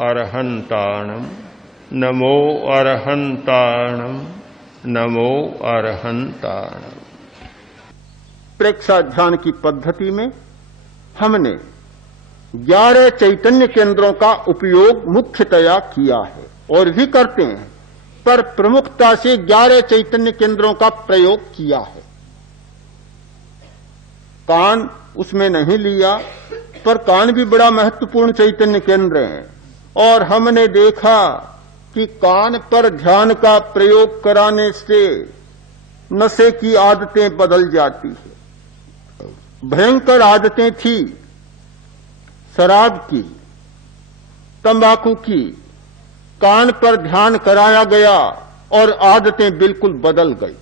अरहंताणम नमो अरहंताणम नमो अरहंताणम। प्रेक्षा ध्यान की पद्धति में हमने 11 चैतन्य केंद्रों का उपयोग मुख्यतया किया है और भी करते हैं, पर प्रमुखता से 11 चैतन्य केंद्रों का प्रयोग किया है। कान उसमें नहीं लिया, पर कान भी बड़ा महत्वपूर्ण चैतन्य केंद्र है और हमने देखा कि कान पर ध्यान का प्रयोग कराने से नशे की आदतें बदल जाती है। भयंकर आदतें थी शराब की, तंबाकू की, कान पर ध्यान कराया गया और आदतें बिल्कुल बदल गई।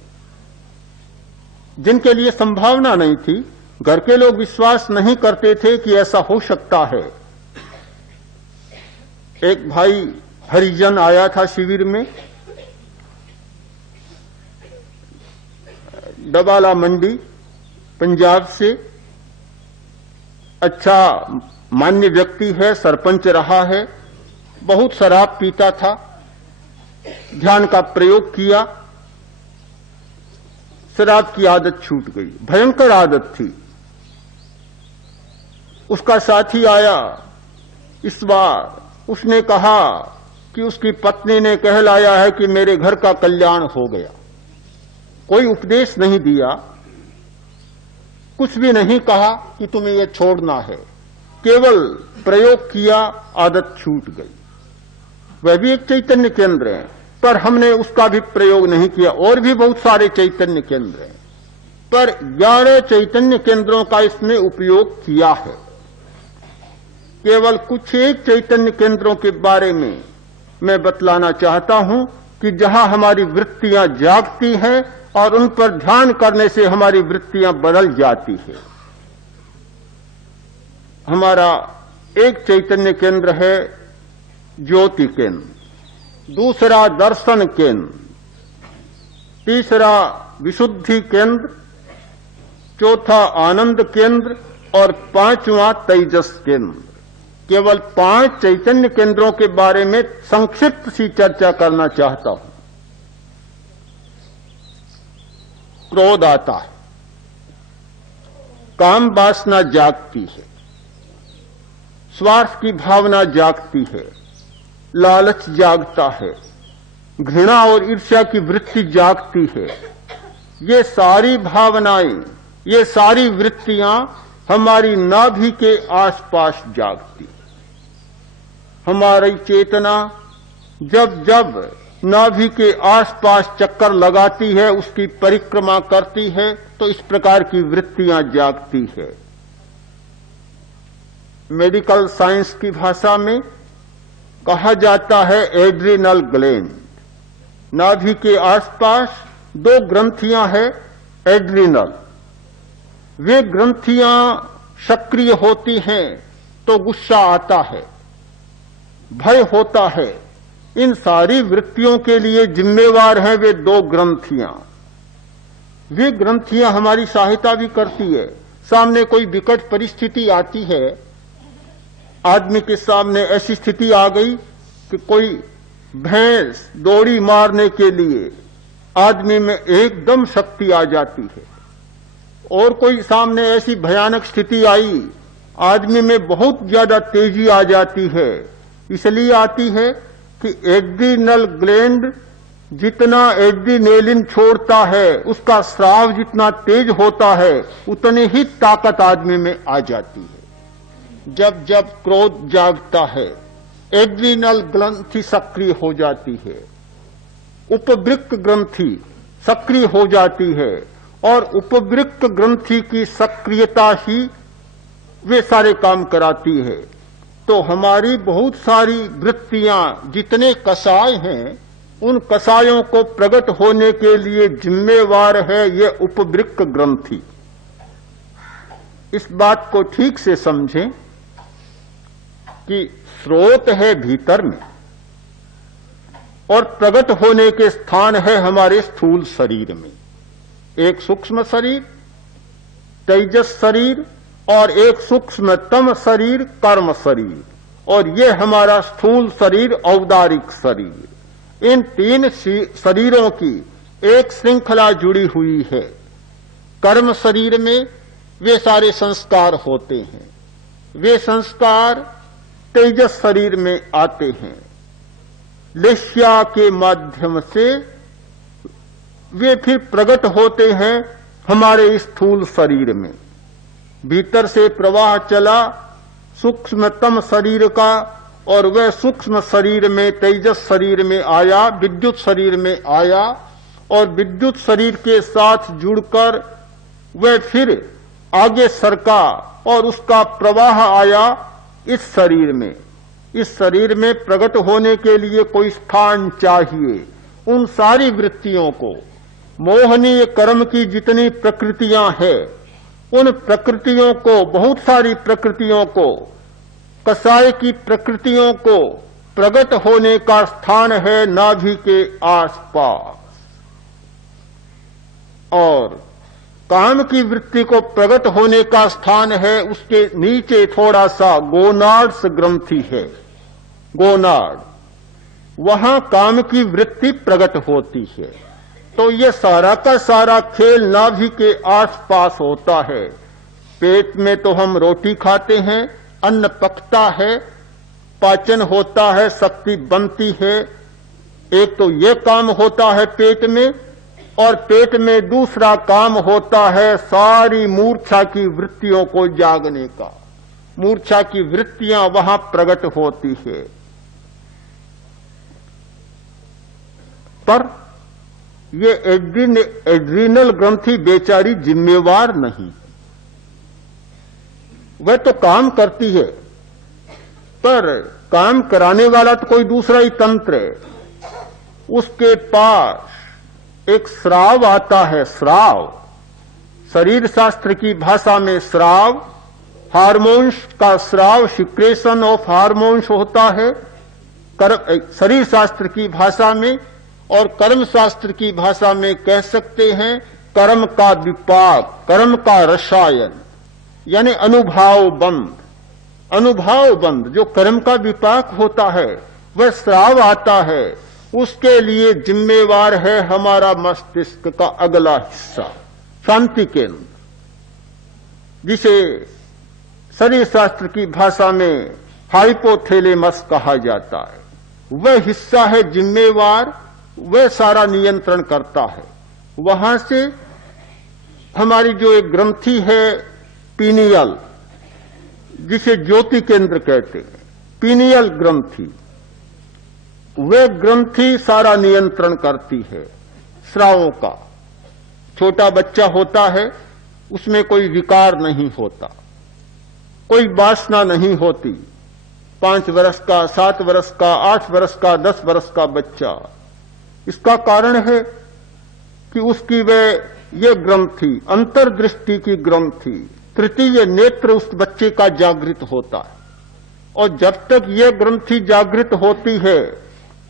जिनके लिए संभावना नहीं थी, घर के लोग विश्वास नहीं करते थे कि ऐसा हो सकता है। एक भाई हरिजन आया था शिविर में, डबाला मंडी पंजाब से, अच्छा मान्य व्यक्ति है, सरपंच रहा है, बहुत शराब पीता था, ध्यान का प्रयोग किया, शराब की आदत छूट गई, भयंकर आदत थी। उसका साथी आया, इस बार उसने कहा कि उसकी पत्नी ने कहलाया है कि मेरे घर का कल्याण हो गया। कोई उपदेश नहीं दिया, कुछ भी नहीं कहा कि तुम्हें यह छोड़ना है, केवल प्रयोग किया, आदत छूट गई। वह भी एक चैतन्य केंद्र है, पर हमने उसका भी प्रयोग नहीं किया। और भी बहुत सारे चैतन्य केंद्र हैं, पर 11 चैतन्य केंद्रों का इसने उपयोग किया है। केवल कुछ एक चैतन्य केंद्रों के बारे में मैं बतलाना चाहता हूं कि जहां हमारी वृत्तियां जागती हैं और उन पर ध्यान करने से हमारी वृत्तियां बदल जाती है। हमारा एक चैतन्य केंद्र है ज्योति केंद्र, दूसरा दर्शन केंद्र, तीसरा विशुद्धि केंद्र, चौथा आनंद केंद्र और पांचवा तेजस केंद्र। केवल 5 चैतन्य केंद्रों के बारे में संक्षिप्त सी चर्चा करना चाहता हूं। क्रोध आता है, काम वासना जागती है, स्वार्थ की भावना जागती है, लालच जागता है, घृणा और ईर्ष्या की वृत्ति जागती है। ये सारी भावनाएं, ये सारी वृत्तियां हमारी नाभि के आसपास जागती है। हमारी चेतना जब जब नाभि के आसपास चक्कर लगाती है, उसकी परिक्रमा करती है, तो इस प्रकार की वृत्तियां जागती है। मेडिकल साइंस की भाषा में कहा जाता है एड्रिनल ग्लैंड। नाभि के आसपास 2 ग्रंथियां हैं एड्रिनल। वे ग्रंथियां सक्रिय होती हैं तो गुस्सा आता है, भय होता है। इन सारी वृत्तियों के लिए जिम्मेवार हैं वे 2 ग्रंथियां। वे ग्रंथियां हमारी सहायता भी करती है। सामने कोई विकट परिस्थिति आती है, आदमी के सामने ऐसी स्थिति आ गई कि कोई भैंस दौड़ी मारने के लिए आदमी में एकदम शक्ति आ जाती है, और कोई सामने ऐसी भयानक स्थिति आई, आदमी में बहुत ज्यादा तेजी आ जाती है। इसलिए आती है कि एड्रिनल ग्लैंड जितना एड्रिनेलिन छोड़ता है, उसका स्राव जितना तेज होता है, उतनी ही ताकत आदमी में आ जाती है। जब जब क्रोध जागता है, एड्रिनल ग्रंथि सक्रिय हो जाती है, उपवृक्क ग्रंथि सक्रिय हो जाती है, और उपवृक्क ग्रंथि की सक्रियता ही वे सारे काम कराती है। तो हमारी बहुत सारी वृत्तियां, जितने कसाय हैं, उन कसायों को प्रकट होने के लिए जिम्मेवार है ये उपवृक्क ग्रंथि। इस बात को ठीक से समझें कि स्रोत है भीतर में और प्रकट होने के स्थान है हमारे स्थूल शरीर में। एक सूक्ष्म शरीर, तेजस शरीर, और एक सूक्ष्मतम शरीर कर्म शरीर, और ये हमारा स्थूल शरीर, औदारिक शरीर। इन तीन शरीरों की एक श्रृंखला जुड़ी हुई है। कर्म शरीर में वे सारे संस्कार होते हैं। वे संस्कार तेजस शरीर में आते हैं। लेश्या के माध्यम से वे फिर प्रकट होते हैं हमारे स्थूल शरीर में। भीतर से प्रवाह चला सूक्ष्मतम शरीर का, और वह सूक्ष्म शरीर में तेजस शरीर में आया, विद्युत शरीर में आया, और विद्युत शरीर के साथ जुड़कर वह फिर आगे सरका और उसका प्रवाह आया इस शरीर में। इस शरीर में प्रकट होने के लिए कोई स्थान चाहिए। उन सारी वृत्तियों को, मोहनीय कर्म की जितनी प्रकृतियां हैं, उन प्रकृतियों को, बहुत सारी प्रकृतियों को, कसाय की प्रकृतियों को प्रकट होने का स्थान है नाभि के आसपास। और काम की वृत्ति को प्रकट होने का स्थान है उसके नीचे थोड़ा सा गोनाड्स ग्रंथि है। गोनाड, वहां काम की वृत्ति प्रकट होती है। तो ये सारा का सारा खेल नाभि के आसपास होता है। पेट में तो हम रोटी खाते हैं, अन्न पकता है, पाचन होता है, शक्ति बनती है। एक तो ये काम होता है पेट में, और पेट में दूसरा काम होता है सारी मूर्छा की वृत्तियों को जागने का। मूर्छा की वृत्तियां वहां प्रकट होती है। पर ये एड्रीनल ग्रंथि बेचारी जिम्मेवार नहीं। वह तो काम करती है, पर काम कराने वाला तो कोई दूसरा ही तंत्र है। उसके पास एक स्राव आता है। स्राव, शरीर शास्त्र की भाषा में स्राव, हार्मोन्स का स्राव, सिक्रेशन ऑफ हार्मोन्स होता है शरीर शास्त्र की भाषा में। और कर्म शास्त्र की भाषा में कह सकते हैं कर्म का विपाक, कर्म का रसायन, यानी अनुभाव बंध। अनुभाव बंध जो कर्म का विपाक होता है, वह स्राव आता है। उसके लिए जिम्मेवार है हमारा मस्तिष्क का अगला हिस्सा, शांति केंद्र, जिसे शरीर शास्त्र की भाषा में हाइपोथैलेमस कहा जाता है। वह हिस्सा है जिम्मेवार, वह सारा नियंत्रण करता है। वहां से हमारी जो एक ग्रंथि है पीनियल, जिसे ज्योति केंद्र कहते हैं, पीनियल ग्रंथि, वह ग्रंथि सारा नियंत्रण करती है स्रावों का। छोटा बच्चा होता है, उसमें कोई विकार नहीं होता, कोई वासना नहीं होती। 5 वर्ष का, 7 वर्ष का, 8 वर्ष का, 10 वर्ष का बच्चा, इसका कारण है कि उसकी वह ये ग्रंथि, अंतर्दृष्टि की ग्रंथि, तृतीय नेत्र उस बच्चे का जागृत होता है। और जब तक ये ग्रंथि जागृत होती है,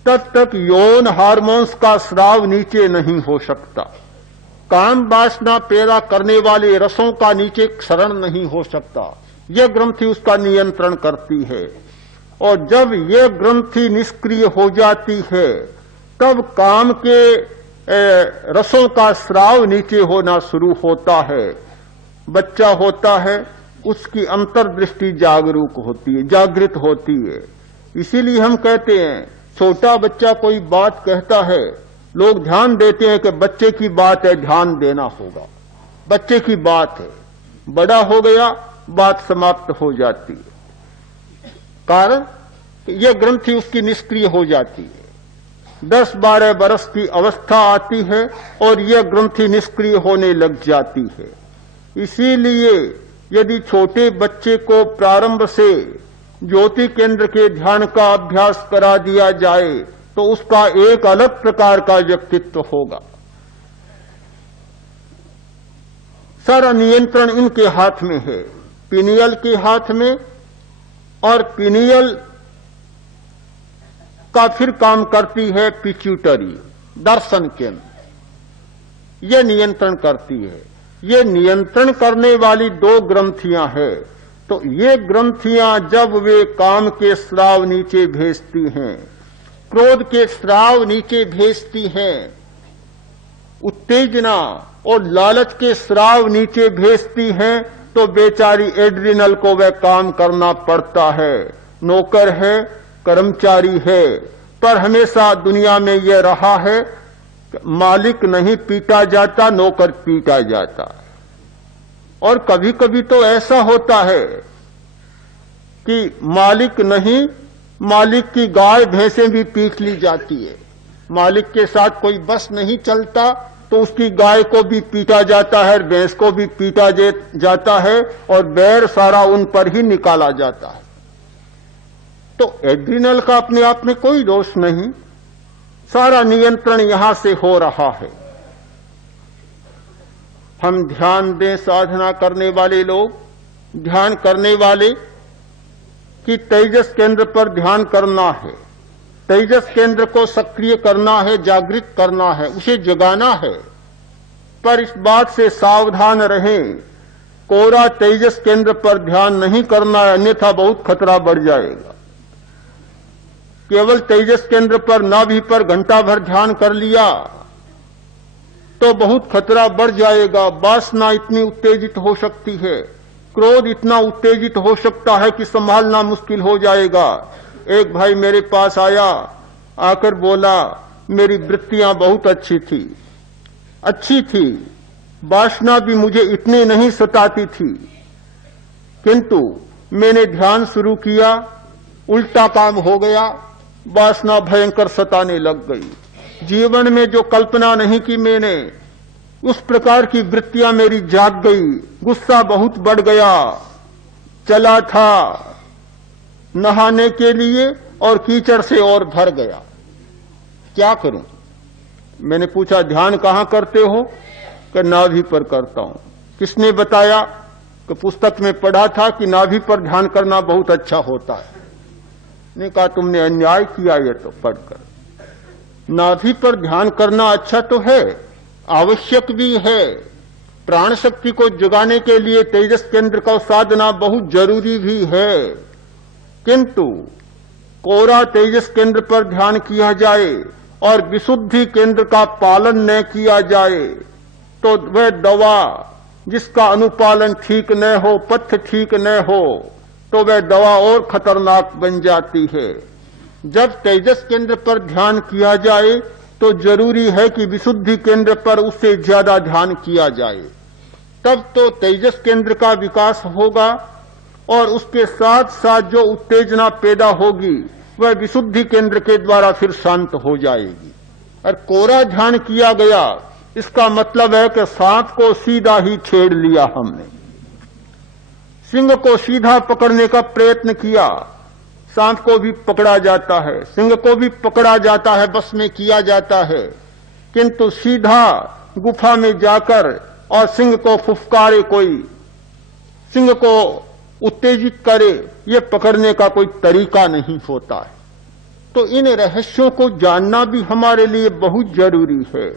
तब तक यौन हार्मोन्स का स्राव नीचे नहीं हो सकता। काम वासना पैदा करने वाले रसों का नीचे क्षरण नहीं हो सकता। यह ग्रंथि उसका नियंत्रण करती है। और जब यह ग्रंथि निष्क्रिय हो जाती है, तब काम के रसों का स्राव नीचे होना शुरू होता है। बच्चा होता है, उसकी अंतर्दृष्टि जागरूक होती है, जागृत होती है। इसीलिए हम कहते हैं, छोटा बच्चा कोई बात कहता है, लोग ध्यान देते हैं कि बच्चे की बात है, ध्यान देना होगा, बच्चे की बात है। बड़ा हो गया, बात समाप्त हो जाती है। कारण यह ग्रंथि उसकी निष्क्रिय हो जाती है। 10-12 वर्ष की अवस्था आती है और यह ग्रंथि निष्क्रिय होने लग जाती है। इसीलिए यदि छोटे बच्चे को प्रारंभ से ज्योति केंद्र के ध्यान का अभ्यास करा दिया जाए, तो उसका एक अलग प्रकार का व्यक्तित्व होगा। सारा नियंत्रण इनके हाथ में है, पीनियल के हाथ में। और पीनियल का फिर काम करती है पिट्यूटरी, दर्शन केंद्र। यह नियंत्रण करती है। ये नियंत्रण करने वाली 2 ग्रंथियां हैं। तो ये ग्रंथियां जब वे काम के स्राव नीचे भेजती हैं, क्रोध के स्राव नीचे भेजती हैं, उत्तेजना और लालच के स्राव नीचे भेजती हैं, तो बेचारी एड्रिनल को वह काम करना पड़ता है। नौकर है, कर्मचारी है, पर हमेशा दुनिया में यह रहा है मालिक नहीं पीटा जाता, नौकर पीटा जाता है। और कभी कभी तो ऐसा होता है कि मालिक नहीं, मालिक की गाय भैंसें भी पीट ली जाती है। मालिक के साथ कोई बस नहीं चलता तो उसकी गाय को भी पीटा जाता है, भैंस को भी पीटा जाता है, और बैर सारा उन पर ही निकाला जाता है। तो एड्रिनल का अपने आप में कोई दोष नहीं, सारा नियंत्रण यहां से हो रहा है। हम ध्यान दें, साधना करने वाले लोग, ध्यान करने वाले कि तेजस केंद्र पर ध्यान करना है, तेजस केंद्र को सक्रिय करना है, जागृत करना है, उसे जगाना है। पर इस बात से सावधान रहें, कोरा तेजस केंद्र पर ध्यान नहीं करना है, अन्यथा बहुत खतरा बढ़ जाएगा। केवल तेजस केंद्र पर नाभि पर घंटा भर ध्यान कर लिया तो बहुत खतरा बढ़ जाएगा। वासना इतनी उत्तेजित हो सकती है, क्रोध इतना उत्तेजित हो सकता है कि संभालना मुश्किल हो जाएगा। एक भाई मेरे पास आया, आकर बोला मेरी वृत्तियां बहुत अच्छी थी, वासना भी मुझे इतनी नहीं सताती थी, किंतु मैंने ध्यान शुरू किया, उल्टा काम हो गया, वासना भयंकर सताने लग गई। जीवन में जो कल्पना नहीं की मैंने, उस प्रकार की वृत्तियां मेरी जाग गई, गुस्सा बहुत बढ़ गया। चला था नहाने के लिए और कीचड़ से और भर गया, क्या करूं? मैंने पूछा ध्यान कहां करते हो? कि नाभि पर करता हूं। किसने बताया? कि पुस्तक में पढ़ा था कि नाभि पर ध्यान करना बहुत अच्छा होता है। ने कहा तुमने अन्याय किया ये तो पढ़कर। नाभि पर ध्यान करना अच्छा तो है, आवश्यक भी है। प्राण शक्ति को जगाने के लिए तेजस केंद्र का साधना बहुत जरूरी भी है, किंतु कोरा तेजस केंद्र पर ध्यान किया जाए और विशुद्धि केंद्र का पालन न किया जाए तो वह दवा जिसका अनुपालन ठीक न हो, पथ्य ठीक न हो, तो वह दवा और खतरनाक बन जाती है। जब तेजस केंद्र पर ध्यान किया जाए तो जरूरी है कि विशुद्धि केंद्र पर उससे ज्यादा ध्यान किया जाए, तब तो तेजस केंद्र का विकास होगा और उसके साथ साथ जो उत्तेजना पैदा होगी वह विशुद्धि केंद्र के द्वारा फिर शांत हो जाएगी। और कोरा ध्यान किया गया इसका मतलब है कि सांप को सीधा ही छेड़ लिया हमने, सिंह को सीधा पकड़ने का प्रयत्न किया, सांप को भी पकड़ा जाता है, सिंह को भी पकड़ा जाता है, बस में किया जाता है, किंतु सीधा गुफा में जाकर और सिंह को फुफकारे, कोई सिंह को उत्तेजित करे, ये पकड़ने का कोई तरीका नहीं होता है। तो इन रहस्यों को जानना भी हमारे लिए बहुत जरूरी है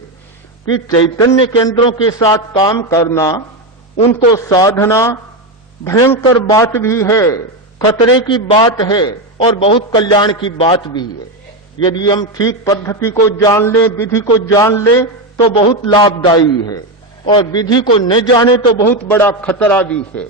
कि चैतन्य केंद्रों के साथ काम करना, उनको साधना भयंकर बात भी है, खतरे की बात है और बहुत कल्याण की बात भी है। यदि हम ठीक पद्धति को जान लें, विधि को जान लें तो बहुत लाभदायी है, और विधि को न जाने तो बहुत बड़ा खतरा भी है।